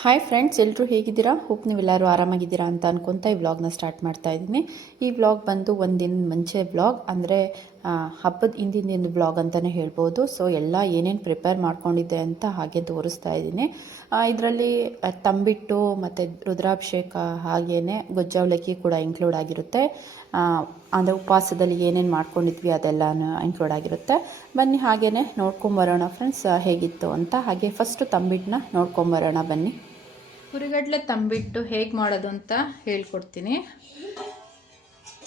Hi friends ಎಲ್ಲರೂ ಹೇಗಿದ್ದೀರಾ? Hope ನೀವೆಲ್ಲರೂ ಆರಾಮಾಗಿದ್ದೀರಾ ಅಂತ ಅನ್ಕೊತ ಈ ವ್ಲಾಗ್ನ ಸ್ಟಾರ್ಟ್ ಮಾಡ್ತಾ ಇದ್ದೀನಿ. ಈ ವ್ಲಾಗ್ ಬಂದು ದಿನ ಮುಂಚೆ ವ್ಲಾಗ್ ಅಂದರೆ ಹಬ್ಬದ ಹಿಂದಿನ ಬ್ಲಾಗ್ ಅಂತಲೇ ಹೇಳ್ಬೋದು. ಸೊ ಎಲ್ಲ ಏನೇನು ಪ್ರಿಪೇರ್ ಮಾಡ್ಕೊಂಡಿದ್ದೆ ಅಂತ ಹಾಗೆ ತೋರಿಸ್ತಾ ಇದ್ದೀನಿ. ಇದರಲ್ಲಿ ತಂಬಿಟ್ಟು ಮತ್ತು ರುದ್ರಾಭಿಷೇಕ ಹಾಗೇ ಗೊಜ್ಜಾವಲಕ್ಕಿ ಕೂಡ ಇನ್ಕ್ಲೂಡ್ ಆಗಿರುತ್ತೆ. ಅಂದರೆ ಉಪವಾಸದಲ್ಲಿ ಏನೇನು ಮಾಡ್ಕೊಂಡಿದ್ವಿ ಅದೆಲ್ಲ ಇನ್ಕ್ಲೂಡ್ ಆಗಿರುತ್ತೆ. ಬನ್ನಿ ಹಾಗೇ ನೋಡ್ಕೊಂಬರೋಣ ಫ್ರೆಂಡ್ಸ್ ಹೇಗಿತ್ತು ಅಂತ. ಹಾಗೆ ಫಸ್ಟು ತಂಬಿಟ್ಟನ್ನ ನೋಡ್ಕೊಂಬರೋಣ ಬನ್ನಿ. ಕುರಿಗಡ್ಲೆ ತಂಬಿಟ್ಟು ಹೇಗೆ ಮಾಡೋದು ಅಂತ ಹೇಳ್ಕೊಡ್ತೀನಿ.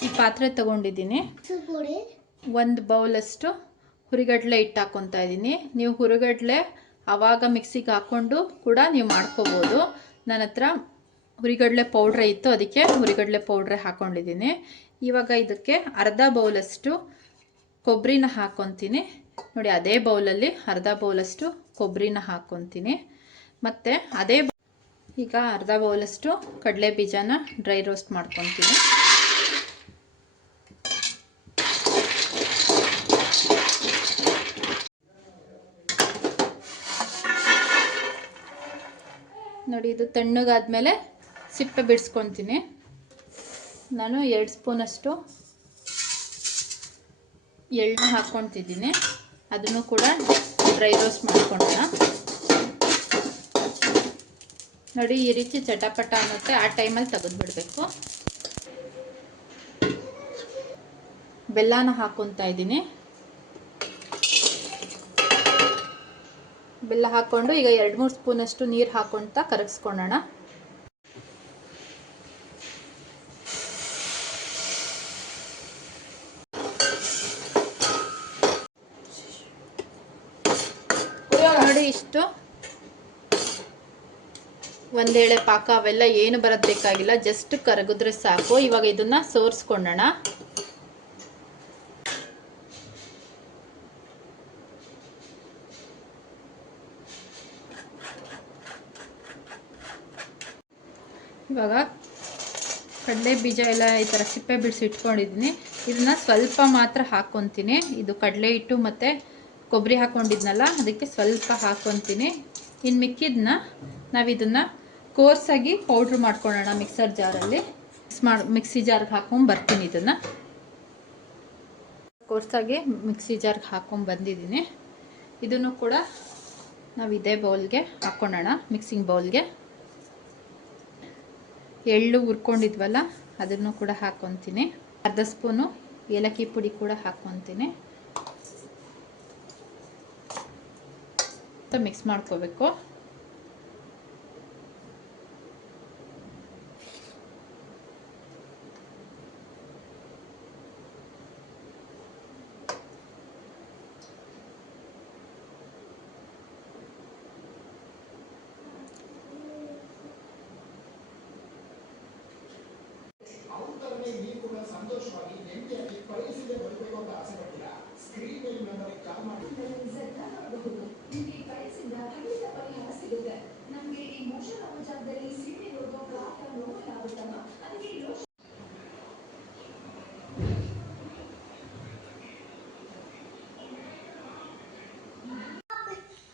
ಈ ಪಾತ್ರೆ ತಗೊಂಡಿದ್ದೀನಿ. ಒಂದು ಬೌಲಷ್ಟು ಹುರಿಗಡಲೆ ಹಿಟ್ಟು ಹಾಕ್ಕೊತಾ ಇದ್ದೀನಿ. ನೀವು ಹುರಿಗಡಲೆ ಆವಾಗ ಮಿಕ್ಸಿಗೆ ಹಾಕ್ಕೊಂಡು ಕೂಡ ನೀವು ಮಾಡ್ಕೋಬೋದು. ನನ್ನ ಹತ್ರ ಹುರಿಗಡಲೆ ಪೌಡ್ರೆ ಇತ್ತು, ಅದಕ್ಕೆ ಹುರಿಗಡಲೆ ಪೌಡ್ರೆ ಹಾಕ್ಕೊಂಡಿದ್ದೀನಿ ಇವಾಗ ಇದಕ್ಕೆ ಅರ್ಧ ಬೌಲಷ್ಟು ಕೊಬ್ಬರಿನ ಹಾಕ್ಕೊತೀನಿ ನೋಡಿ, ಅದೇ ಬೌಲಲ್ಲಿ ಅರ್ಧ ಬೌಲಷ್ಟು ಕೊಬ್ಬರಿನ ಹಾಕ್ಕೊತೀನಿ ಮತ್ತು ಅದೇ ಈಗ ಅರ್ಧ ಬೌಲಷ್ಟು ಕಡಲೆ ಬೀಜನ ಡ್ರೈ ರೋಸ್ಟ್ ಮಾಡ್ಕೊತೀನಿ. ನೋಡಿ, ಇದು ತಣ್ಣಗಾದ್ಮೇಲೆ ಸಿಪ್ಪೆ ಬಿಡಿಸ್ಕೊತೀನಿ. ನಾನು ಎರಡು ಸ್ಪೂನಷ್ಟು ಎಳ್ಳು ಹಾಕ್ಕೊತಿದ್ದೀನಿ. ಅದನ್ನು ಕೂಡ ಡ್ರೈ ರೋಸ್ಟ್ ಮಾಡ್ಕೊಳ್ಳೋಣ ನೋಡಿ, ಈ ರೀತಿ ಚಟಪಟ ಅನ್ನುತ್ತೆ ಆ ಟೈಮಲ್ಲಿ ತೆಗೆದುಬಿಡ್ಬೇಕು. ಬೆಲ್ಲನ ಹಾಕ್ಕೊತಾ ಇದ್ದೀನಿ. ಬೆಲ್ಲ ಹಾಕ್ಕೊಂಡು ಈಗ ಎರಡು ಮೂರು ಸ್ಪೂನಷ್ಟು ನೀರು ಹಾಕ್ಕೊಳ್ತಾ ಕರಗಿಸ್ಕೊಳ್ಳೋಣ ನೋಡಿ ಇಷ್ಟು. ಒಂದೇಳೆ ಪಾಕ ಅವೆಲ್ಲ ಏನು ಬರೋದು ಬೇಕಾಗಿಲ್ಲ ಜಸ್ಟ್ ಕರಗಿದ್ರೆ ಸಾಕು. ಇವಾಗ ಇದನ್ನ ಸೋರಿಸ್ಕೊಳ್ಳೋಣ ಇವಾಗ ಕಡಲೆ ಬೀಜ ಎಲ್ಲ ಈ ಥರ ಸಿಪ್ಪೆ ಬಿಡಿಸಿ ಇಟ್ಕೊಂಡಿದ್ದೀನಿ. ಇದನ್ನು ಸ್ವಲ್ಪ ಮಾತ್ರ ಹಾಕ್ಕೊತೀನಿ ಇದು ಕಡಲೆ ಹಿಟ್ಟು ಮತ್ತು ಕೊಬ್ಬರಿ ಹಾಕ್ಕೊಂಡಿದ್ನಲ್ಲ ಅದಕ್ಕೆ ಸ್ವಲ್ಪ ಹಾಕ್ಕೊತೀನಿ ಇನ್ನು ಮಿಕ್ಕಿದ್ನ ನಾವು ಇದನ್ನು ಕೋರ್ಸಾಗಿ ಪೌಡ್ರ್ ಮಾಡ್ಕೊಳ್ಳೋಣ ಮಿಕ್ಸರ್ ಜಾರಲ್ಲಿ ಮಿಕ್ಸ್ ಮಾಡಿ ಮಿಕ್ಸಿ ಜಾರ್ಗೆ ಹಾಕೊಂಡು ಬರ್ತೀನಿ ಇದನ್ನು. ಕೋರ್ಸಾಗಿ ಮಿಕ್ಸಿ ಜಾರ್ಗೆ ಹಾಕೊಂಡು ಬಂದಿದ್ದೀನಿ. ಇದನ್ನು ಕೂಡ ನಾವು ಇದೇ ಬೌಲ್ಗೆ ಹಾಕ್ಕೊಳ್ಳೋಣ ಮಿಕ್ಸಿಂಗ್ ಬೌಲ್ಗೆ ಎಳ್ಳು ಹುರ್ಕೊಂಡಿದ್ವಲ್ಲ ಅದನ್ನು ಕೂಡ ಹಾಕ್ಕೊತೀನಿ ಅರ್ಧ ಸ್ಪೂನು ಏಲಕ್ಕಿ ಪುಡಿ ಕೂಡ ಹಾಕ್ಕೊತೀನಿ ಮಿಕ್ಸ್ ಮಾಡ್ಕೋಬೇಕು.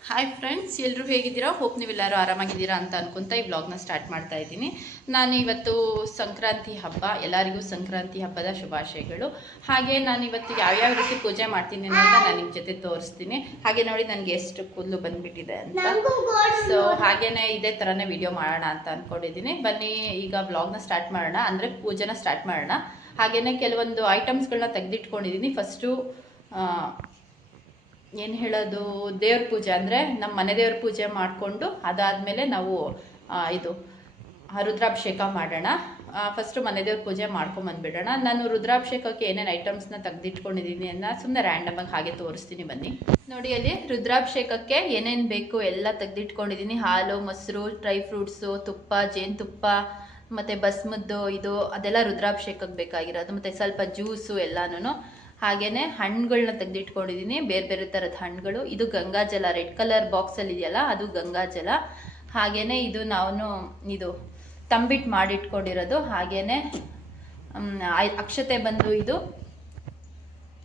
ಹಾಯ್ ಫ್ರೆಂಡ್ಸ್ ಎಲ್ಲರೂ ಹೇಗಿದ್ದೀರಾ? ಹೋಪ್ ನೀವೆಲ್ಲರೂ ಆರಾಮಾಗಿದ್ದೀರಾ ಅಂತ ಅನ್ಕೊಂತ ಈ ವ್ಲಾಗ್ನ ಸ್ಟಾರ್ಟ್ ಮಾಡ್ತಾ ಇದ್ದೀನಿ. ನಾನು ಇವತ್ತು ಸಂಕ್ರಾಂತಿ ಹಬ್ಬ ಎಲ್ಲರಿಗೂ ಸಂಕ್ರಾಂತಿ ಹಬ್ಬದ ಶುಭಾಶಯಗಳು. ಹಾಗೆ ನಾನು ಇವತ್ತು ಯಾವ್ಯಾವ ರೀತಿ ಪೂಜೆ ಮಾಡ್ತೀನಿ ಅಂತ ನಾನು ನಿಮ್ಮ ಜೊತೆ ತೋರಿಸ್ತೀನಿ. ಹಾಗೆ ನೋಡಿ ನನಗೆ ಎಷ್ಟು ಕೂದಲು ಬಂದ್ಬಿಟ್ಟಿದೆ ಅಂತ. ಸೊ ಹಾಗೇನೆ ಇದೇ ಥರನೇ ವಿಡಿಯೋ ಮಾಡೋಣ ಅಂತ ಅಂದ್ಕೊಂಡಿದ್ದೀನಿ ಬನ್ನಿ ಈಗ ವ್ಲಾಗ್ನ ಸ್ಟಾರ್ಟ್ ಮಾಡೋಣ. ಅಂದರೆ ಪೂಜೆನ ಸ್ಟಾರ್ಟ್ ಮಾಡೋಣ. ಹಾಗೆಯೇ ಕೆಲವೊಂದು ಐಟಮ್ಸ್ಗಳನ್ನ ತೆಗೆದಿಟ್ಕೊಂಡಿದ್ದೀನಿ. ಫಸ್ಟು ಏನು ಹೇಳೋದು? ದೇವ್ರ ಪೂಜೆ ಅಂದರೆ ನಮ್ಮ ಮನೆ ದೇವ್ರ ಪೂಜೆ ಮಾಡಿಕೊಂಡು ಅದಾದಮೇಲೆ ನಾವು ಇದು, ರುದ್ರಾಭಿಷೇಕ ಮಾಡೋಣ. ಫಸ್ಟು ಮನೆ ದೇವ್ರ ಪೂಜೆ ಮಾಡ್ಕೊಂಬಂದ್ಬಿಡೋಣ ನಾನು ರುದ್ರಾಭಿಷೇಕಕ್ಕೆ ಏನೇನು ಐಟಮ್ಸ್ನ ತೆಗೆದಿಟ್ಕೊಂಡಿದ್ದೀನಿ ಅನ್ನೋ ಸುಮ್ಮನೆ ರ್ಯಾಂಡಮಾಗಿ ಹಾಗೆ ತೋರಿಸ್ತೀನಿ ಬನ್ನಿ. ನೋಡಿ ಅಲ್ಲಿ ರುದ್ರಾಭಿಷೇಕಕ್ಕೆ ಏನೇನು ಬೇಕು ಎಲ್ಲ ತೆಗೆದಿಟ್ಕೊಂಡಿದ್ದೀನಿ. ಹಾಲು, ಮೊಸರು ಡ್ರೈ ಫ್ರೂಟ್ಸು ತುಪ್ಪ ಜೇನುತುಪ್ಪ ಮತ್ತು ಬಸ್ಮದ್ದು ಇದು ಅದೆಲ್ಲ ರುದ್ರಾಭಿಷೇಕಕ್ಕೆ ಬೇಕಾಗಿರೋದು. ಮತ್ತು ಸ್ವಲ್ಪ ಜ್ಯೂಸು ಎಲ್ಲನೂ ಹಾಗೇನೆ ಹಣ್ಣುಗಳನ್ನ ತೆಗೆದಿಟ್ಕೊಂಡಿದ್ದೀನಿ ಬೇರೆ ಬೇರೆ ಥರದ ಹಣ್ಣುಗಳು. ಇದು ಗಂಗಾಜಲ ರೆಡ್ ಕಲರ್ ಬಾಕ್ಸಲ್ಲಿ ಇದೆಯಲ್ಲ, ಅದು ಗಂಗಾಜಲ ಹಾಗೇನೆ ಇದು ನಾನು ಇದು ತಂಬಿಟ್ಟು ಮಾಡಿಟ್ಕೊಂಡಿರೋದು. ಹಾಗೇನೆ ಅಕ್ಷತೆ ಬಂದು ಇದು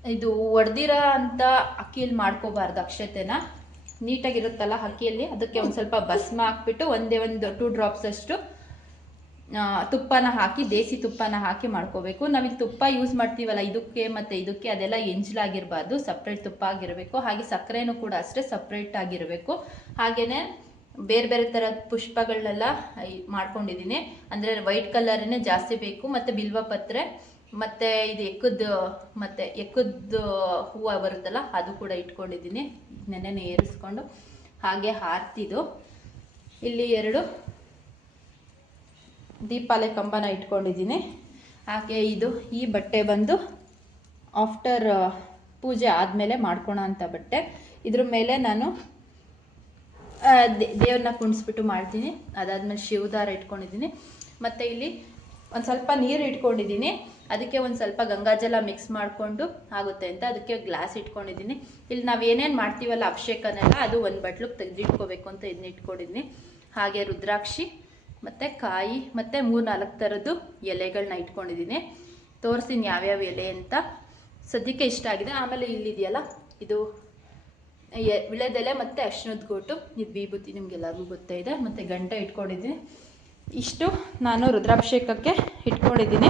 ಇದು ಒಡೆದಿರೋ ಅಂತ ಅಕ್ಕಿಯಲ್ಲಿ ಮಾಡ್ಕೋಬಾರ್ದು ಅಕ್ಷತೆನ. ನೀಟಾಗಿರುತ್ತಲ್ಲ ಅಕ್ಕಿಯಲ್ಲಿ? ಅದಕ್ಕೆ ಒಂದು ಸ್ವಲ್ಪ ಭಸ್ಮ ಹಾಕ್ಬಿಟ್ಟು ಒಂದೇ ಒಂದು ಟೂ ಡ್ರಾಪ್ಸ್ ಅಷ್ಟು ತುಪ್ಪನ ಹಾಕಿ, ದೇಸಿ ತುಪ್ಪನ ಹಾಕಿ ಮಾಡ್ಕೋಬೇಕು. ನಾವಿಲ್ಲಿ ತುಪ್ಪ ಯೂಸ್ ಮಾಡ್ತೀವಲ್ಲ, ಇದಕ್ಕೆ ಮತ್ತು ಇದಕ್ಕೆ ಅದೆಲ್ಲ ಎಂಜಲಾಗಿರಬಾರ್ದು ಸಪ್ರೇಟ್ ತುಪ್ಪ ಆಗಿರಬೇಕು. ಹಾಗೆ ಸಕ್ಕರೆನೂ ಕೂಡ ಅಷ್ಟೇ ಸಪ್ರೇಟ್ ಆಗಿರಬೇಕು. ಹಾಗೆಯೇ ಬೇರೆ ಬೇರೆ ಥರದ ಪುಷ್ಪಗಳನ್ನೆಲ್ಲ ಮಾಡ್ಕೊಂಡಿದ್ದೀನಿ. ಅಂದರೆ ವೈಟ್ ಕಲರನ್ನೇ ಜಾಸ್ತಿ ಬೇಕು, ಮತ್ತು ಬಿಲ್ವ ಪತ್ರೆ, ಮತ್ತು ಇದು ಎಕ್ಕದ್ದು ಮತ್ತು ಎಕ್ಕದ್ದು ಹೂವು ಬರುತ್ತಲ್ಲ, ಅದು ಕೂಡ ಇಟ್ಕೊಂಡಿದ್ದೀನಿ. ನೆನೆ ಏರಿಸ್ಕೊಂಡು. ಹಾಗೆ ಹಾರ್ತಿದ್ದು ಇಲ್ಲಿ ಎರಡು ದೀಪಾಲೆ ಕಂಬನ ಇಟ್ಕೊಂಡಿದ್ದೀನಿ. ಹಾಗೆ ಇದು ಈ ಬಟ್ಟೆ ಬಂದು ಆಫ್ಟರ್ ಪೂಜೆ ಆದಮೇಲೆ ಮಾಡ್ಕೊಳೋ ಅಂಥ ಬಟ್ಟೆ. ಇದ್ರ ಮೇಲೆ ನಾನು ದೇವ್ರನ್ನ ಕುಣಿಸ್ಬಿಟ್ಟು ಮಾಡ್ತೀನಿ. ಅದಾದಮೇಲೆ ಶಿವದಾರ ಇಟ್ಕೊಂಡಿದ್ದೀನಿ. ಮತ್ತು ಇಲ್ಲಿ ಒಂದು ಸ್ವಲ್ಪ ನೀರು ಇಟ್ಕೊಂಡಿದ್ದೀನಿ. ಅದಕ್ಕೆ ಒಂದು ಸ್ವಲ್ಪ ಗಂಗಾಜಲ ಮಿಕ್ಸ್ ಮಾಡಿಕೊಂಡು ಆಗುತ್ತೆ ಅಂತ ಅದಕ್ಕೆ ಗ್ಲಾಸ್ ಇಟ್ಕೊಂಡಿದ್ದೀನಿ. ಇಲ್ಲಿ ನಾವು ಏನೇನು ಮಾಡ್ತೀವಲ್ಲ ಅಭಿಷೇಕನೆಲ್ಲ ಅದು ಒಂದು ಬಟ್ಲಿಗೆ ತೆಗೆದಿಟ್ಕೋಬೇಕು ಅಂತ ಇದನ್ನ ಇಟ್ಕೊಂಡಿದ್ದೀನಿ. ಹಾಗೆ ರುದ್ರಾಕ್ಷಿ ಮತ್ತು ಕಾಯಿ, ಮತ್ತು ಮೂರು ನಾಲ್ಕು ಥರದ್ದು ಎಲೆಗಳನ್ನ ಇಟ್ಕೊಂಡಿದ್ದೀನಿ. ತೋರಿಸ್ತೀನಿ ಯಾವ್ಯಾವ ಎಲೆ ಅಂತ. ಸದ್ಯಕ್ಕೆ ಇಷ್ಟ ಆಗಿದೆ. ಆಮೇಲೆ ಇಲ್ಲಿದೆಯಲ್ಲ, ಇದು ಎ- ವಿಳೆದೆಲೆ ಮತ್ತು ಅಶ್ನದ ಗೋಟು. ಇದು ವಿಭೂತಿ ನಿಮಗೆಲ್ಲರಿಗೂ ಗೊತ್ತೇ ಇದೆ. ಮತ್ತು ಗಂಟೆ ಇಟ್ಕೊಂಡಿದ್ದೀನಿ. ಇಷ್ಟು ನಾನು ರುದ್ರಾಭಿಷೇಕಕ್ಕೆ ಇಟ್ಕೊಂಡಿದ್ದೀನಿ.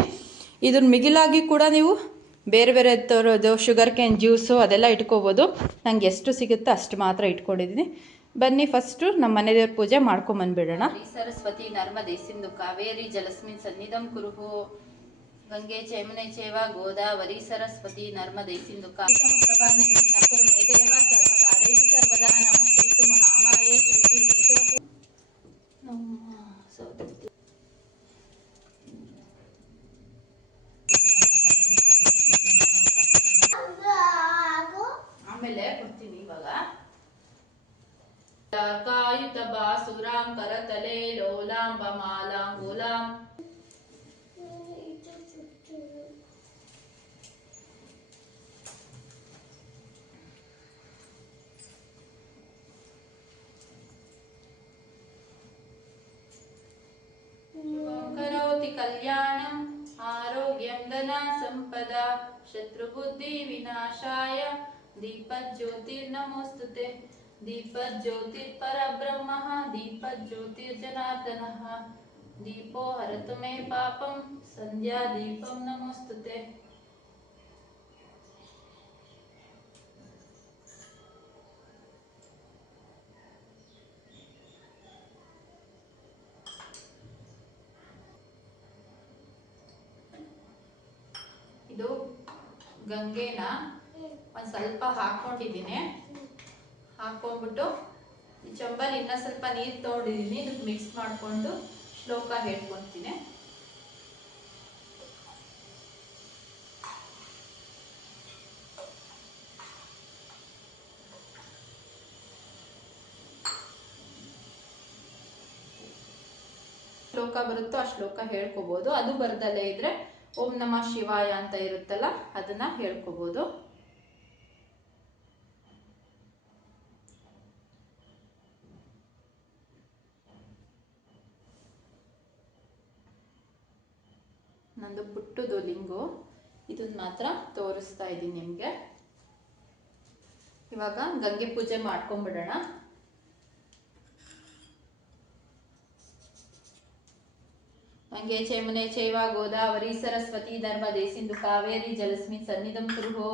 ಇದನ್ನ ಮಿಗಿಲಾಗಿ ಕೂಡ ನೀವು ಬೇರೆ ಬೇರೆ ತರೋದು ಶುಗರ್ ಕ್ಯಾನ್ ಜ್ಯೂಸು ಅದೆಲ್ಲ ಇಟ್ಕೋಬೋದು. ನಂಗೆ ಎಷ್ಟು ಸಿಗುತ್ತೋ ಅಷ್ಟು ಮಾತ್ರ ಇಟ್ಕೊಂಡಿದ್ದೀನಿ. ಬನ್ನಿ ಫಸ್ಟು ನಮ್ಮ ಮನೆ ದೇವ್ರ ಪೂಜೆ ಮಾಡ್ಕೊಂಬಂದ್ಬಿಡೋಣ. ಸರಸ್ವತಿ ನರ್ಮದೆ ಸಿಂಧು ಕಾವೇರಿ ಜಲಸ್ಮಿನ್ ಸನ್ನಿಧಂ ಕುರುಹು. ಗಂಗೆ ಚೈಮನೆ ಚೇವ ಗೋದಾವರಿ ಸರಸ್ವತಿ ನರ್ಮದೆ ಸಿಂಧು ಪ್ರಭಾ ನಿರ್ವಿಘ್ನ ಕುರು ಮೇ ದೇವ ಸರ್ವ ಕಾರ್ಯೇಷು ಸರ್ವದಾ ನಮಸ್ತೆ ಮಹಾಮಾಯೇ ಶ್ರೀ ಶ್ರೀ ಕೇಶವ ಪೂ- ನಮ್ಮ ಸೌದತ್ತಿ. ಆಮೇಲೆ ಕೊಡ್ತೀನಿ ಇವಾಗ. ಕಾಯುತ ಬಾಸುರಾಂ ಕರತಲೆ ಲೋಲಾಂಬ ಮಾಲಾಂಗುಲಾಂ ಕರೋತಿ ಕಲ್ಯಾಣ ಆರೋಗ್ಯಂ ಧನ ಸಂಪದ ಶತ್ರು ಬುದ್ಧಿ ವಿನಾಶಾಯ ದೀಪ ಜ್ಯೋತಿರ್ನಮೋಸ್ತುತೆ दीपज्योतिर्परब्रह्मः दीपज्योतिर्जनार्दनः दीपो हरतु मे पापं सन्ध्यादीपं नमोऽस्तु ते ಇದು ಗಂಗೆನ ಒಂದ್ ಸ್ವಲ್ಪ ಹಾಕೊಂಡಿದ್ದೀನಿ ಹಾಕೊಂಡ್ಬಿಟ್ಟು ಈ ಚಂಬಲ್ ಇನ್ನ ಸ್ವಲ್ಪ ನೀರು ತೊಗೊಂಡಿದ್ದೀನಿ, ಇದಕ್ಕೆ ಮಿಕ್ಸ್ ಮಾಡಿಕೊಂಡು ಶ್ಲೋಕ ಹೇಳ್ಕೊಂತೀನಿ ಶ್ಲೋಕ ಬರುತ್ತೋ ಆ ಶ್ಲೋಕ ಹೇಳ್ಕೋಬಹುದು ಅದು ಬರದಲ್ಲೇ ಇದ್ರೆ ಓಂ ನಮಃ ಶಿವಾಯ ಅಂತ ಇರುತ್ತಲ್ಲ, ಅದನ್ನ ಹೇಳ್ಕೊಬೋದು. ನಂದು ಪುಟ್ಟದು ಲಿಂಗು. ಇದನ್ನ ಮಾತ್ರ ತೋರಿಸ್ತಾ ಇದ್ದೀನಿ ನಿಮಗೆ. ಇವಾಗ ಗಂಗೆ ಪೂಜೆ ಮಾಡ್ಕೊಂಡ್ಬಿಡೋಣ ಗಂಗೆ ಚೈಮನೆ ಚೈವ ಗೋದಾವರಿ ಸರಸ್ವತಿ ಧರ್ಮ ದೇಸಿಂದು ಕಾವೇರಿ ಜಲಸ್ಮಿ ಸನ್ನಿಧಂ ಕುರುಹೋ.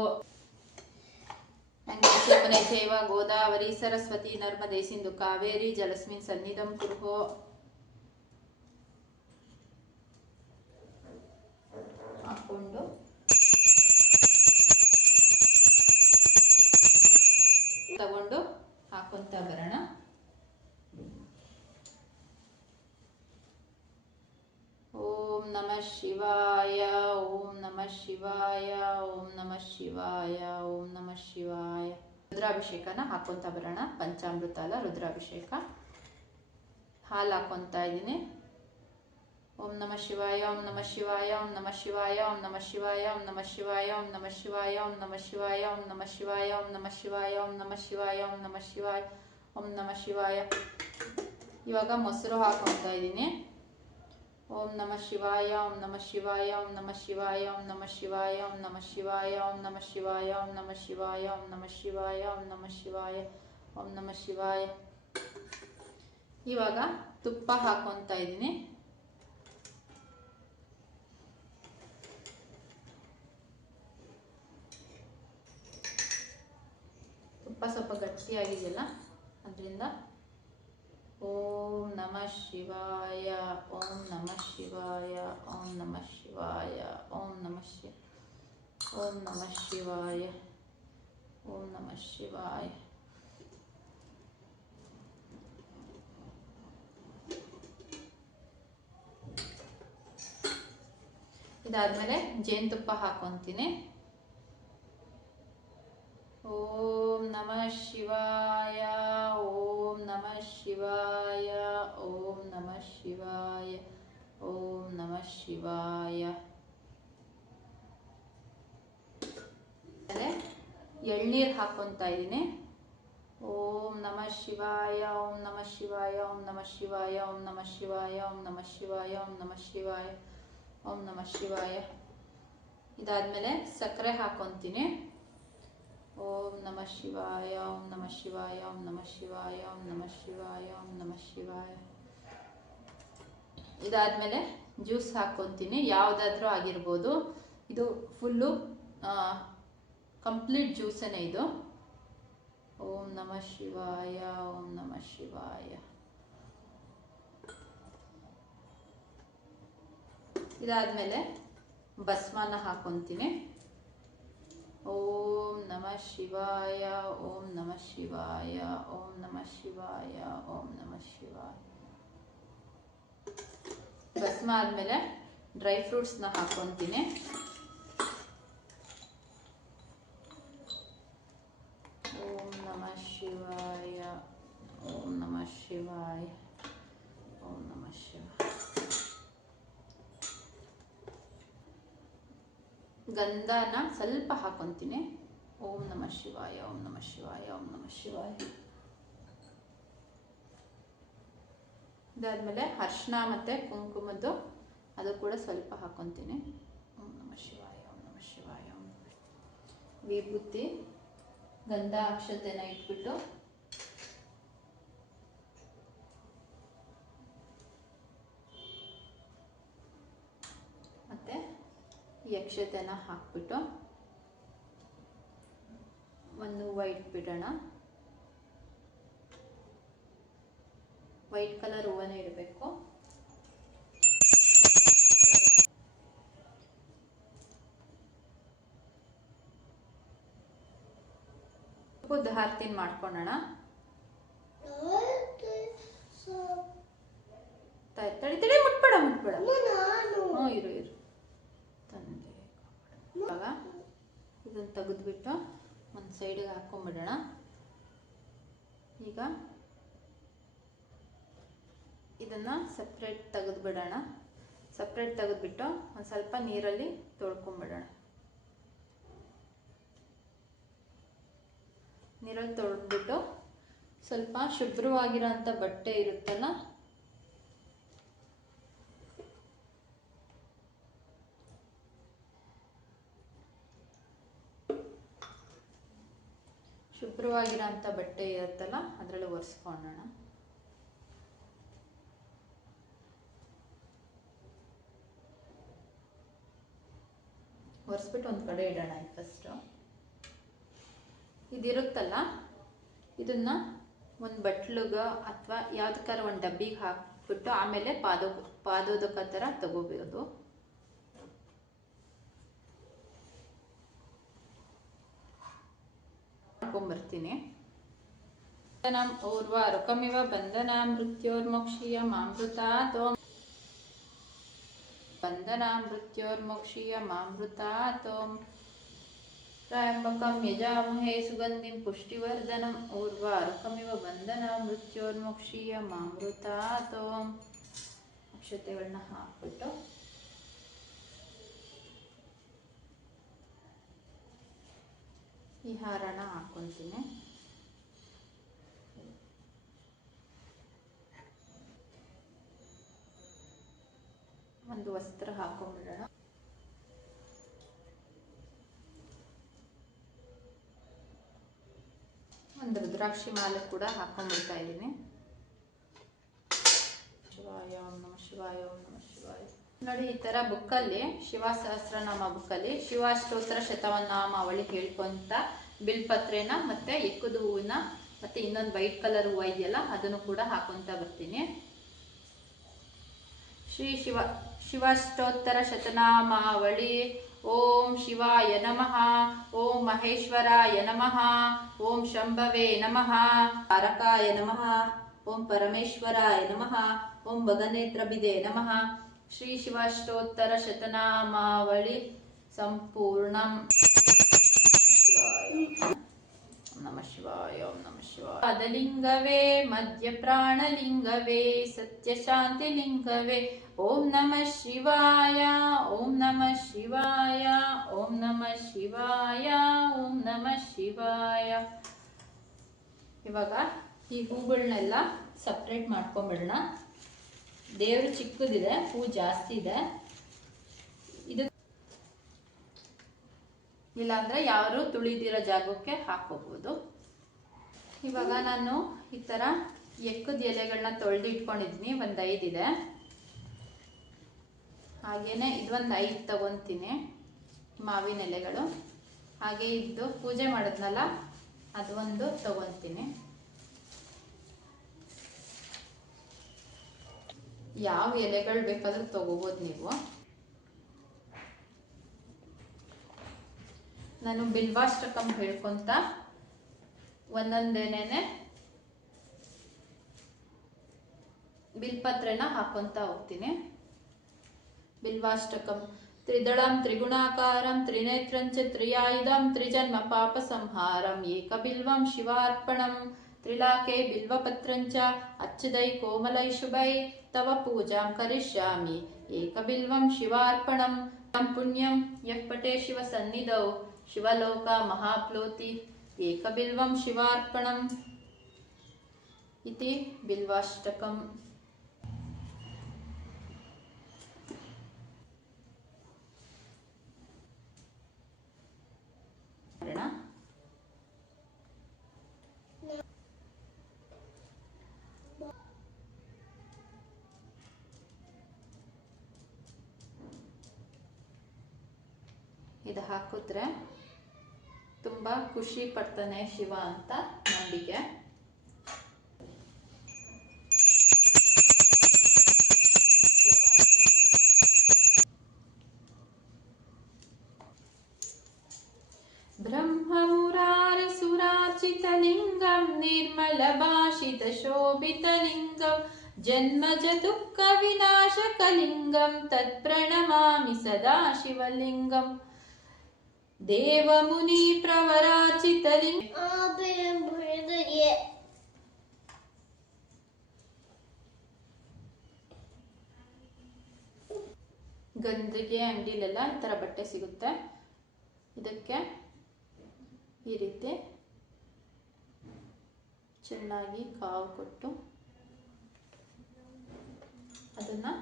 ಗಂಗೆ ಚೈಮನೆ ಚೈವ ಗೋದಾವರಿ ಸರಸ್ವತಿ ನರ್ಮ ದೇಸಿಂದು ಕಾವೇರಿ ಜಲಸ್ಮಿ ಸನ್ನಿಧಂ ಕುರುಹೋ. ನಮಃ ಶಿವಾಯ ಓಂ ನಮಃ ಶಿವಾಯ ಓಂ ನಮಃ ಶಿವಾಯ ಓಂ ನಮಃ ಶಿವಾಯ ರುದ್ರಾಭಿಷೇಕನ ಹಾಕೊಂತ ಬರೋಣ ಪಂಚಾಮೃತ ಅಲ್ಲ ರುದ್ರಾಭಿಷೇಕ ಹಾಲು ಹಾಕೊಂತ ಇದ್ದೀನಿ ಓಂ ನಮಃ ಶಿವಾಯ ಓಂ ನಮಃ ಶಿವಾಯ ಓಂ ನಮಃ ಶಿವಾಯ ಓಂ ನಮಃ ಶಿವಾಯ ಓಂ ನಮಃ ಶಿವಾಯ ಓಂ ನಮಃ ಶಿವಾಯ ಓಂ ನಮಃ ಶಿವಾಯ ಓಂ ನಮಃ ಶಿವಾಯ ಓಂ ನಮಃ ಶಿವಾಯ ಓಂ ನಮಃ ಶಿವಾಯ ಓಂ ನಮಃ ಶಿವಾಯ ಓಂ ನಮಃ ಶಿವಾಯ ಇವಾಗ ಮೊಸರು ಹಾಕೊತಾ ಇದ್ದೀನಿ ಓಂ ನಮಃ ಶಿವಾಯ ಓಂ ನಮಃ ಶಿವಾಯ ಓಂ ನಮಃ ಶಿವಾಯ ಓಂ ನಮಃ ಶಿವಾಯ ಓಂ ನಮಃ ಶಿವಾಯ ಓಂ ನಮಃ ಶಿವಾಯ ಓಂ ನಮಃ ಶಿವಾಯ ಓಂ ನಮಃ ಶಿವಾಯ ಓಂ ನಮ ಶಿವಾಯ ಓಂ ನಮ ಶಿವಾಯ ಇವಾಗ ತುಪ್ಪ ಹಾಕೊತಾ ಇದ್ದೀನಿ ತುಪ್ಪ ಸ್ವಲ್ಪ ಗಟ್ಟಿಯಾಗಿದೆಯಲ್ಲ ಅದರಿಂದ ಓಂ ನಮ ಶಿವಾಯ ಓಂ ನಮ ಶಿವಾಯ ಓಂ ನಮ ಶಿವಾಯ ಓಂ ನಮ ಶಿವ ಓಂ ನಮ ಶಿವಾಯ ಓಂ ನಮ ಶಿವಾಯ ಇದಾದ್ಮೇಲೆ ಜೇನುತುಪ್ಪ ಹಾಕೊತೀನಿ ಓಂ ನಮಃ ಶಿವಾಯ ಓಂ ನಮಃ ಶಿವಾಯ ಓಂ ನಮಃ ಶಿವಾಯ ಓಂ ನಮಃ ಶಿವಾಯ ಎಳ್ನೀರು ಹಾಕ್ಕೊತಾ ಇದ್ದೀನಿ. ಓಂ ನಮಃ ಶಿವಾಯ ಓಂ ನಮಃ ಶಿವಾಯ ಓಂ ನಮಃ ಶಿವಾಯ ಓಂ ನಮಃ ಶಿವಾಯ ಓಂ ನಮಃ ಶಿವಾಯ ಓಂ ನಮಃ ಶಿವಾಯ ಓಂ ನಮಃ ಶಿವಾಯ. ಇದಾದ್ಮೇಲೆ ಸಕ್ಕರೆ ಹಾಕ್ಕೊತೀನಿ ಓಂ ನಮಃ ಶಿವಾಯ ಓಂ ನಮಃ ಶಿವಾಯ ಓಂ ನಮಃ ಶಿವಾಯ ಓಂ ನಮಃ ಶಿವಾಯ ಓಂ ನಮಃ ಶಿವಾಯ ಇದಾದ್ಮೇಲೆ ಜ್ಯೂಸ್ ಹಾಕ್ಕೊತೀನಿ ಯಾವುದಾದ್ರೂ ಆಗಿರ್ಬೋದು. ಇದು ಫುಲ್ಲು ಕಂಪ್ಲೀಟ್ ಜ್ಯೂಸನೇ ಇದು. ಓಂ ನಮಃ ಶಿವಾಯ ಓಂ ನಮಃ ಶಿವಾಯ. ಇದಾದಮೇಲೆ ಭಸ್ಮನ ಹಾಕ್ಕೊತೀನಿ ಶಿವಾಯ, ಓಂ ನಮಃ ಶಿವಾಯ, ಓಂ ನಮಃ ಶಿವಾಯ, ಓಂ ನಮಃ ಶಿವಾಯ. ಭಸ್ಮ ಆದ್ಮೇಲೆ ಡ್ರೈ ಫ್ರೂಟ್ಸ್ನ ಹಾಕ್ಕೊತೀನಿ ಓಂ ನಮಃ ಶಿವಾಯ, ಓಂ ನಮಃ ಶಿವಾಯ, ಓಂ ನಮಃ ಶಿವಾಯ. ಗಂಧನ ಸ್ವಲ್ಪ ಹಾಕೊತೀನಿ. ಓಂ ನಮಃ ಶಿವಾಯ, ಓಂ ನಮಃ ಶಿವಾಯ, ಓಂ ನಮಃ ಶಿವಾಯ. ಇದಾದ್ಮೇಲೆ ಅರ್ಶಿನ ಮತ್ತು ಕುಂಕುಮದ್ದು, ಅದು ಕೂಡ ಸ್ವಲ್ಪ ಹಾಕೊತೀನಿ. ಓಂ ನಮಃ ಶಿವಾಯ, ಓಂ ನಮಃ ಶಿವಾಯ. ಓಂ ವಿಭೂತಿ ಗಂಧ ಅಕ್ಷತೆನ ಇಟ್ಬಿಟ್ಟು ಮತ್ತು ಈ ಅಕ್ಷತೆನ ಹಾಕ್ಬಿಟ್ಟು ಒಂದು ವೈಟ್ ಬಿಡೋಣ. ವೈಟ್ ಕಲರ್ ಹೂವನೇ ಇಡಬೇಕು. ಹಾರ್ತಿನ ಮಾಡ್ಕೊಳ್ಳೋಣ ತಡಿ ತಡಿ ಮುಟ್ಬೇಡ ಮುಟ್ಬೇಡ. ಹ್ಞೂ ಇರು ಇರು. ತಂದೆ ಇವಾಗ ಇದನ್ನು ತೆಗೆದ್ಬಿಟ್ಟು ಒಂದು ಸೈಡಿಗೆ ಹಾಕ್ಕೊಂಬಿಡೋಣ ಈಗ ಇದನ್ನು ಸಪ್ರೇಟ್ ತೆಗೆದುಬಿಡೋಣ. ಸಪ್ರೇಟ್ ತೆಗೆದುಬಿಟ್ಟು ಒಂದು ಸ್ವಲ್ಪ ನೀರಲ್ಲಿ ತೊಳ್ಕೊಂಬಿಡೋಣ. ನೀರಲ್ಲಿ ತೊಳೆದ್ಬಿಟ್ಟು ಸ್ವಲ್ಪ ಶುಭ್ರವಾಗಿರೋಂಥ ಬಟ್ಟೆ ಇರುತ್ತಲ್ಲ ಶುಭ್ರವಾಗಿರೋಂಥ ಬಟ್ಟೆ ಇರುತ್ತಲ್ಲ, ಅದರಲ್ಲಿ ಒರೆಸ್ಕೊಳ್ಳೋಣ ಒರೆಸ್ಬಿಟ್ಟು ಒಂದು ಕಡೆ ಇಡೋಣ ಫಸ್ಟು ಇದಿರುತ್ತಲ್ಲ, ಇದನ್ನ ಒಂದು ಬಟ್ಲಿಗೆ ಅಥವಾ ಯಾವ್ದಕ್ಕಾರ ಒಂದು ಡಬ್ಬಿಗೆ ಹಾಕ್ಬಿಟ್ಟು ಆಮೇಲೆ ಪಾದ ಪಾದೋದಕ ಥರ ತಗೋಬೋದು. ಹಾಕೊಂಬರ್ತೀನಿ ಬಂಧನಂ ಊರ್ವ ರುಕಮಿವ ಬಂಧನ ಮೃತ್ಯೋರ್ಮೋಕ್ಷೀಯ ಮಾಮೃತಾತೋ ಬಂಧನ ಮೃತ್ಯೋರ್ಮೋಕ್ಷೀಯ ಮಾಮೃತಾತೋ ತ್ರಯಂಬಕಂ ಯಜಾಮಹೇ ಸುಗಂಧಿಂ ಪುಷ್ಟಿವರ್ಧನಂ ಊರ್ವಾರುಕಮಿವ ಬಂಧನ ಮೃತ್ಯೋರ್ಮೋಕ್ಷೀಯ ಮಾಮೃತಾತೋ ಅಕ್ಷತೆಗಳನ್ನ ಹಾಕ್ಬಿಟ್ಟು ಈ ಹಾರನ ಹಾಕೊತೀನಿ. ಒಂದು ವಸ್ತ್ರ ಹಾಕೊಂಡ್ಬಿಡೋಣ. ಒಂದು ರುದ್ರಾಕ್ಷ ಮಾಲೆ ಕೂಡ ಹಾಕೊಂಡ್ಬಿಡ್ತಾ ಇದ್ದೀನಿ. ಶಿವಾಯ ಓಂ ಶಿವಾಯ ಓಂ ನೋಡಿ, ಈ ತರ ಬುಕ್ಕಲ್ಲಿ, ಶಿವ ಸಹಸ್ರನಾಮ ಬುಕ್ಕಲ್ಲಿ ಶಿವಾಷ್ಟೋತ್ತರ ಶತವನ್ನಾಮಾವಳಿ ಹೇಳ್ಕೊಂತ ಬಿಲ್ಪತ್ರೇನ ಮತ್ತೆ ಎಕ್ಕದ ಹೂವಿನ ಮತ್ತೆ ಇನ್ನೊಂದು ವೈಟ್ ಕಲರ್ ಹೂವು ಇದೆಯಲ್ಲ, ಅದನ್ನು ಕೂಡ ಹಾಕೊಂತ ಬರ್ತೀನಿ. ಶ್ರೀ ಶಿವ, ಶಿವಾಷ್ಟೋತ್ತರ ಶತನಾಮಾವಳಿ ಓಂ ಶಿವಾಯ ನಮಃ, ಓಂ ಮಹೇಶ್ವರಾಯ ನಮಃ, ಓಂ ಶಂಭವೇ ನಮಃ, ತಾರಕಾಯ ನಮಃ, ಓಂ ಪರಮೇಶ್ವರಾಯ ನಮಃ, ಓಂ ಭಗನೇತ್ರಬಿದೆ ನಮಃ ಶ್ರೀ ಶಿವಾಷ್ಟೋತ್ತರ ಶತನಾಮಾವಳಿ ಸಂಪೂರ್ಣಂ. ನಮ ಶಿವಾಯ. ನಮ ಶಿವಾಯ. ಪದಲಿಂಗವೇ, ಮಧ್ಯ ಪ್ರಾಣಲಿಂಗವೇ, ಸತ್ಯ ಶಾಂತಿ ಲಿಂಗವೇ. ಓಂ ನಮ ಶಿವಾಯ. ಓಂ ನಮ ಶಿವಾಯ. ಓಂ ನಮ ಶಿವಾಯ. ಓಂ ನಮ ಶಿವಾಯ. ಇವಾಗ ಈ ಹೂಗಳನ್ನೆಲ್ಲ ಸಪ್ರೇಟ್ ಮಾಡ್ಕೊಂಬಿಡೋಣ. ದೇವರು ಚಿಕ್ಕದಿದೆ ಹೂ ಜಾಸ್ತಿ ಇದೆ. ಇದು ಇಲ್ಲಾಂದ್ರೆ ಯಾರು ತುಳಿದಿರೋ ಜಾಗಕ್ಕೆ ಹಾಕೋಬಹುದು ಇವಾಗ ನಾನು ಈ ಥರ ಎಕ್ಕದ ಎಲೆಗಳನ್ನ ತೊಳೆದು ಇಟ್ಕೊಂಡಿದ್ದೀನಿ ಒಂದು ಐದಿದೆ ಹಾಗೇನೆ ಇದೊಂದು ಐದು ತಗೊತೀನಿ, ಮಾವಿನ ಎಲೆಗಳು. ಹಾಗೆ ಇದ್ದು ಪೂಜೆ ಮಾಡಿದ್ನಲ್ಲ ಅದು ಒಂದು ತಗೊತೀನಿ. ಯಾವ ಎಲೆಗಳು ಬೇಕಾದ್ರೂ ತಗೋಬೋದು ನೀವು. ನಾನು ಬಿಲ್ವಾಷ್ಟಕಂ ಹೇಳ್ಕೊಂತ. ಒಂದೊಂದೇನೇನೆ ಬಿಲ್ಪತ್ರೆನ ಹಾಕೊಂತ ಹೋಗ್ತೀನಿ. ಬಿಲ್ವಾಷ್ಟಕಂ. ತ್ರಿದಳಂ, ತ್ರಿಗುಣಾಕಾರಂ ತ್ರಿನೇತ್ರಂಚ ತ್ರಿಯಾಯುಧಂ, ತ್ರಿಜನ್ಮ ಪಾಪ ಸಂಹಾರಂ ಏಕಬಿಲ್ವಂ ಶಿವಾರ್ಪಣಂ, ತ್ರಿಲಾಕೆ ಬಿಲ್ವಪತ್ರಂಚ ಅಚ್ಚದೈ ಕೋಮಲೈ ಶುಭೈ तव पूजां करिष्यामि। एकबिल्वं शिवार्पणं तं पुण्यं यः पटे शिवसन्निधौ शिवलोका महाप्लोति। एकबिल्वं शिवार्पणम् इति बिल्वाष्टकम्। प्रणा ಇದು ಹಾಕಿದ್ರೆ ತುಂಬ ಖುಷಿ ಪಡ್ತಾನೆ ಶಿವ ಅಂತ ನಂಬಿಕೆ ब्रह्ममुरारिसुरार्चितलिङ्गं निर्मलभाषितशोभितलिङ्गं जन्मजदुःखविनाशकलिङ्गं तत्प्रणमामि सदा शिवलिङ्गम् ದೇವ ದೇವಮುನಿ ಪ್ರವರಾಚಿತಲಿಂಗ ಗಂದಿಗೆ ಅಂಗಡಿಲೆಲ್ಲ ಈ ಥರ ಬಟ್ಟೆ ಸಿಗುತ್ತೆ. ಇದಕ್ಕೆ ಈ ರೀತಿ ಚೆನ್ನಾಗಿ ಕಾವು ಕೊಟ್ಟು ಅದನ್ನು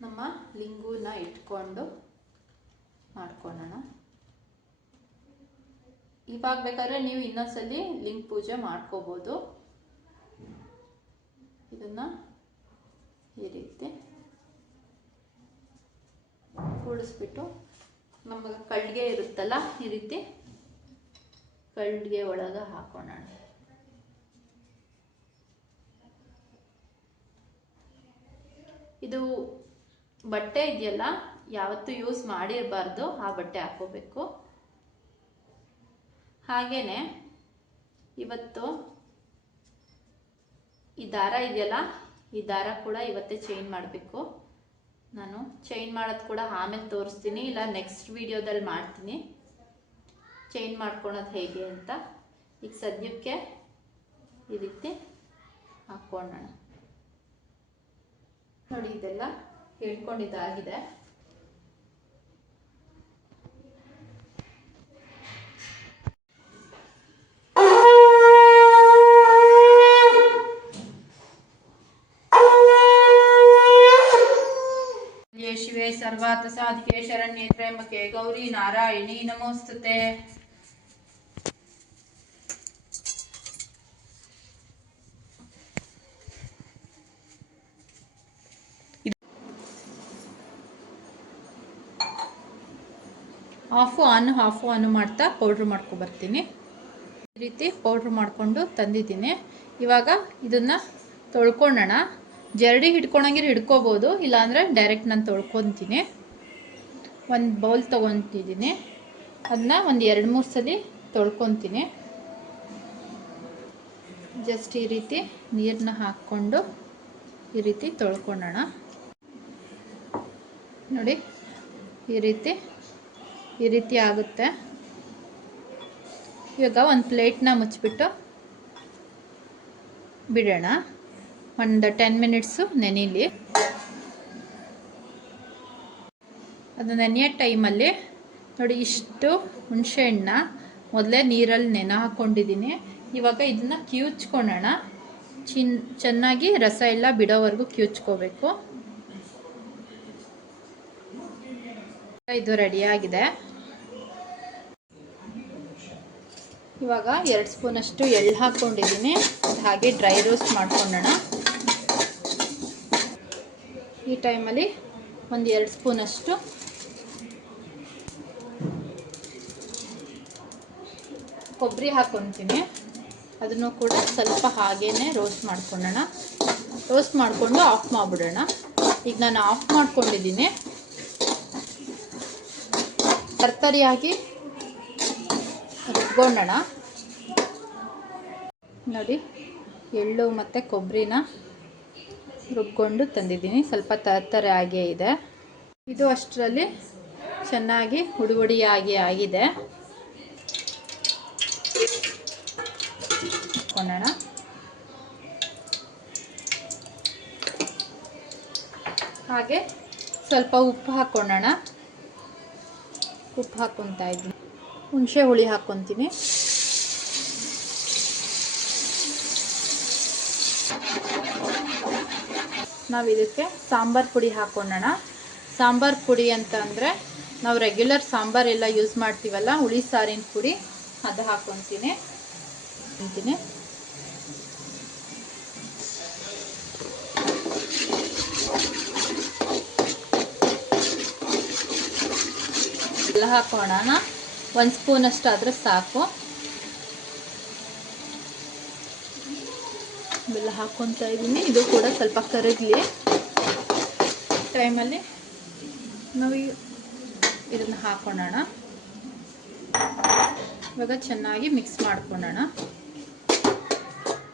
ನಮ್ಮ ಲಿಂಗೂನ ಇಟ್ಕೊಂಡು ಮಾಡ್ಕೊಳ್ಳೋಣ ಇವಾಗ ಬೇಕಾದ್ರೆ ನೀವು ಇನ್ನೊಂದ್ಸಲಿ ಲಿಂಗ ಪೂಜೆ ಮಾಡ್ಕೋಬೋದು. ಇದನ್ನು ಈ ರೀತಿ ಕೂಡಿಸ್ಬಿಟ್ಟು ನಮ್ಮ ಕಳ್ಳಿಗೆ ಇರುತ್ತಲ್ಲ ಈ ರೀತಿ ಕಳ್ಳಿಗೆ ಒಳಗೆ ಹಾಕೋಣ. ಇದು ಬಟ್ಟೆ ಇದೆಯಲ್ಲ, ಯಾವತ್ತೂ ಯೂಸ್ ಮಾಡಿರಬಾರ್ದು, ಆ ಬಟ್ಟೆ ಹಾಕೋಬೇಕು. ಹಾಗೇನೆ ಇವತ್ತು ಈ ದಾರ ಇದೆಯಲ್ಲ, ಈ ದಾರ ಕೂಡ ಇವತ್ತೇ ಚೇಂಜ್ ಮಾಡಬೇಕು. ನಾನು ಚೈನ್ ಮಾಡೋದು ಕೂಡ ಆಮೇಲೆ ತೋರಿಸ್ತೀನಿ, ಇಲ್ಲ ನೆಕ್ಸ್ಟ್ ವಿಡಿಯೋದಲ್ಲಿ ಮಾಡ್ತೀನಿ. ಚೈನ್ ಮಾಡ್ಕೊಳೋದು ಹೇಗೆ ಅಂತ. ಈಗ ಸದ್ಯಕ್ಕೆ ಈ ರೀತಿ ಹಾಕ್ಕೊಳ್ಳೋಣ. ನೋಡಿ, ಇದೆಲ್ಲ ಹೇಳ್ಕೊಂಡಿದ್ದಾಗಿದೆ. ಶ್ರೀಗುರುವಾರಾತ ಸಾಧಿಕೆ ಶರಣ್ಯೆ ಗೌರಿ ನಾರಾಯಣಿ, ನಮೋಸ್ತುತೆ. ಹಾಫು ಆನ್ ಹಾಫು ಆನ್ ಮಾಡ್ತಾ ಪೌಡ್ರ್ ಮಾಡ್ಕೊ ಬರ್ತೀನಿ. ಈ ರೀತಿ ಪೌಡ್ರ್ ಮಾಡಿಕೊಂಡು ತಂದಿದ್ದೀನಿ. ಇವಾಗ ಇದನ್ನು ತೊಳ್ಕೊಳ್ಳೋಣ ಜರಡಿ ಹಿಡ್ಕೊಳಂಗಿರ ಹಿಡ್ಕೋಬೋದು, ಇಲ್ಲಾಂದರೆ ಡೈರೆಕ್ಟ್ ನಾನು ತೊಳ್ಕೊತೀನಿ. ಒಂದು ಬೌಲ್ ತೊಗೊತಿದ್ದೀನಿ. ಅದನ್ನ ಒಂದು ಎರಡು ಮೂರು ಸಲ ತೊಳ್ಕೊತೀನಿ. ಜಸ್ಟ್ ಈ ರೀತಿ ನೀರನ್ನ ಹಾಕ್ಕೊಂಡು ಈ ರೀತಿ ತೊಳ್ಕೊಳ್ಳೋಣ ನೋಡಿ, ಈ ರೀತಿ ಈ ರೀತಿ ಆಗುತ್ತೆ. ಇವಾಗ ಒಂದು ಪ್ಲೇಟ್ನ ಮುಚ್ಚಿಬಿಟ್ಟು ಬಿಡೋಣ. ಒಂದು ಟೆನ್ ಮಿನಿಟ್ಸು ನೆನೀಲಿ. ಅದು ನೆನೆಯೋ ಟೈಮಲ್ಲಿ ನೋಡಿ ಇಷ್ಟು ಹುಣಸೆಹಣ್ಣ ಮೊದಲೇ ನೀರಲ್ಲಿ ನೆನೆ ಹಾಕ್ಕೊಂಡಿದ್ದೀನಿ ಇವಾಗ ಇದನ್ನು ಕ್ಯೂಚ್ಕೊಳ್ಳೋಣ ಚಿನ್, ಚೆನ್ನಾಗಿ ರಸ ಎಲ್ಲ ಬಿಡೋವರೆಗೂ ಕಿವುಚ್ಕೋಬೇಕು. ಇದು ರೆಡಿಯಾಗಿದೆ ಇವಾಗ ಎರಡು ಸ್ಪೂನಷ್ಟು ಎಳ್ಳು ಹಾಕ್ಕೊಂಡಿದ್ದೀನಿ ಹಾಗೆ ಡ್ರೈ ರೋಸ್ಟ್ ಮಾಡ್ಕೊಳ್ಳೋಣ ಈ ಟೈಮಲ್ಲಿ ಒಂದು ಎರಡು ಸ್ಪೂನಷ್ಟು ಕೊಬ್ಬರಿ ಹಾಕ್ಕೊತೀನಿ ಅದನ್ನು ಕೂಡ ಸ್ವಲ್ಪ ಹಾಗೇ ರೋಸ್ಟ್ ಮಾಡ್ಕೊಳ್ಳೋಣ. ರೋಸ್ಟ್ ಮಾಡಿಕೊಂಡು ಆಫ್ ಮಾಡಿಬಿಡೋಣ. ಈಗ ನಾನು ಆಫ್ ಮಾಡ್ಕೊಂಡಿದ್ದೀನಿ. ತರ್ತರಿಯಾಗಿ ರುಬ್ಕೊಂಡೋಣ. ನೋಡಿ, ಎಳ್ಳು ಮತ್ತು ಕೊಬ್ಬರಿನ ರುಬ್ಕೊಂಡು ತಂದಿದ್ದೀನಿ. ಸ್ವಲ್ಪ ತರ್ತರೆ ಆಗೇ ಇದೆ. ಇದು ಅಷ್ಟರಲ್ಲಿ ಚೆನ್ನಾಗಿ ಹುಡುಗುಡಿಯಾಗಿ ಆಗಿದೆ. ಹಾಕ್ಕೊಳ್ಳೋಣ ಹಾಗೆ ಸ್ವಲ್ಪ ಉಪ್ಪು ಹಾಕ್ಕೊಳ್ಳೋಣ ಉಪ್ಪು ಹಾಕ್ಕೊತಾ ಇದ್ದೀನಿ. ಹುಣಸೆ ಹುಳಿ ಹಾಕ್ಕೊತೀನಿ. ನಾವು ಇದಕ್ಕೆ ಸಾಂಬಾರು ಪುಡಿ ಹಾಕ್ಕೊಳ್ಳೋಣ ಸಾಂಬಾರು ಪುಡಿ ಅಂತ ಅಂದರೆ ನಾವು ರೆಗ್ಯುಲರ್ ಸಾಂಬಾರೆಲ್ಲ ಯೂಸ್ ಮಾಡ್ತೀವಲ್ಲ, ಹುಳಿ ಸಾರಿನ ಪುಡಿ, ಅದು ಹಾಕ್ಕೊತೀನಿ. ಅಂತೀನಿ ಎಲ್ಲ ಹಾಕೋಣ. ಒಂದು ಸ್ಪೂನಷ್ಟು ಆದರೆ ಸಾಕು. ಬೆಲ್ಲ ಹಾಕ್ಕೊತಾ ಇದ್ದೀನಿ ಇದು ಕೂಡ ಸ್ವಲ್ಪ ಕರಗಲಿ. ಟೈಮಲ್ಲಿ ನಾವು ಇದನ್ನು ಹಾಕೊಳ್ಳೋಣ ಇವಾಗ ಚೆನ್ನಾಗಿ ಮಿಕ್ಸ್ ಮಾಡ್ಕೊಳ್ಳೋಣ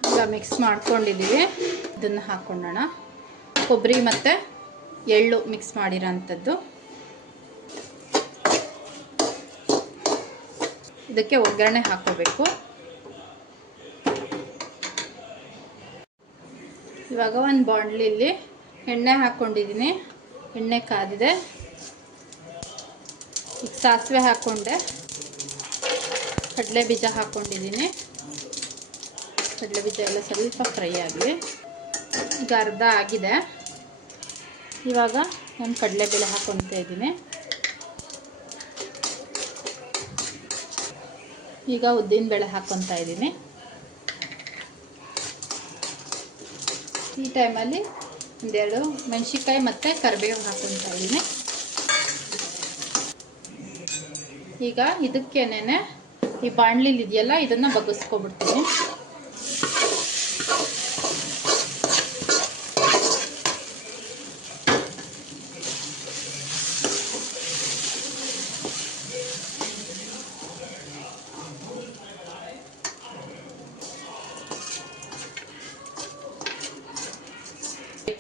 ಈಗ ಮಿಕ್ಸ್ ಮಾಡ್ಕೊಂಡಿದ್ದೀವಿ ಇದನ್ನು ಹಾಕ್ಕೊಳ್ಳೋಣ ಕೊಬ್ಬರಿ ಮತ್ತು ಎಳ್ಳು ಮಿಕ್ಸ್ ಮಾಡಿರೋಂಥದ್ದು. ಇದಕ್ಕೆ ಒಗ್ಗರಣೆ ಹಾಕೋಬೇಕು. ಇವಾಗ ಒಂದು ಬಾಣಲಿಲಿ ಎಣ್ಣೆ ಹಾಕ್ಕೊಂಡಿದ್ದೀನಿ ಎಣ್ಣೆ ಕಾದಿದೆ. ಈಗ ಸಾಸಿವೆ ಹಾಕ್ಕೊಂಡೆ ಕಡಲೆ ಬೀಜ ಹಾಕ್ಕೊಂಡಿದ್ದೀನಿ ಕಡಲೆ ಬೀಜ ಎಲ್ಲ ಸ್ವಲ್ಪ ಫ್ರೈ ಆಗಲಿ. ಈಗ ಅರ್ಧ ಆಗಿದೆ. ಇವಾಗ ನಾನು ಕಡಲೆಬೇಳೆ ಹಾಕ್ಕೊತಾ ಇದ್ದೀನಿ. ಈಗ ಉದ್ದಿನಬೇಳೆ ಹಾಕ್ಕೊತಾ ಇದ್ದೀನಿ. ಈ ಟೈಮಲ್ಲಿ ಒಂದೆರಡು ಮೆಣಸಿನ್ಕಾಯಿ ಮತ್ತು ಕರಿಬೇವು ಹಾಕ್ಕೊತಾ ಇದ್ದೀನಿ. ಈಗ ಇದಕ್ಕೇನೆ ಈ ಬಾಣಲಿಲಿ ಇದೆಯಲ್ಲ ಇದನ್ನು ಬಗ್ಗಿಸ್ಕೊಬಿಡ್ತೀನಿ.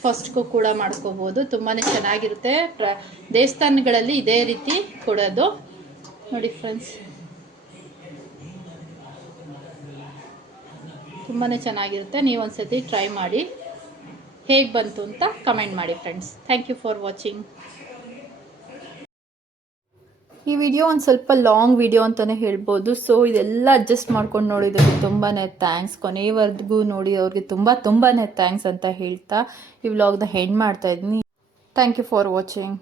ಬ್ರೇಕ್ಫಾಸ್ಟ್ಗೂ ಕೂಡ ಮಾಡ್ಕೋಬೋದು. ತುಂಬಾ ಚೆನ್ನಾಗಿರುತ್ತೆ. ಪ್ರ, ದೇವಸ್ಥಾನಗಳಲ್ಲಿ ಇದೇ ರೀತಿ ಕೊಡೋದು. ನೋಡಿ ಫ್ರೆಂಡ್ಸ್. ತುಂಬಾ ಚೆನ್ನಾಗಿರುತ್ತೆ. ನೀವು ಒಂದ್ಸತಿ ಟ್ರೈ ಮಾಡಿ. ಹೇಗೆ ಬಂತು ಅಂತ ಕಮೆಂಟ್ ಮಾಡಿ friends. Thank you for watching. ಈ ವಿಡಿಯೋ ಒಂದು ಸ್ವಲ್ಪ ಲಾಂಗ್ ವಿಡಿಯೋ ಅಂತಲೇ ಹೇಳ್ಬೋದು. ಸೊ ಇದೆಲ್ಲ ಅಡ್ಜಸ್ಟ್ ಮಾಡ್ಕೊಂಡು ನೋಡಿದ್ದಕ್ಕೆ ತುಂಬಾ ಥ್ಯಾಂಕ್ಸ್ ಕೊನೆಯವರೆಗೂ ನೋಡಿದವ್ರಿಗೆ ತುಂಬ ತುಂಬಾ ಥ್ಯಾಂಕ್ಸ್ ಅಂತ ಹೇಳ್ತಾ ಈ ವ್ಲಾಗ್ನ ಹೆಂಡ್ ಮಾಡ್ತಾ ಇದ್ದೀನಿ. Thank you for watching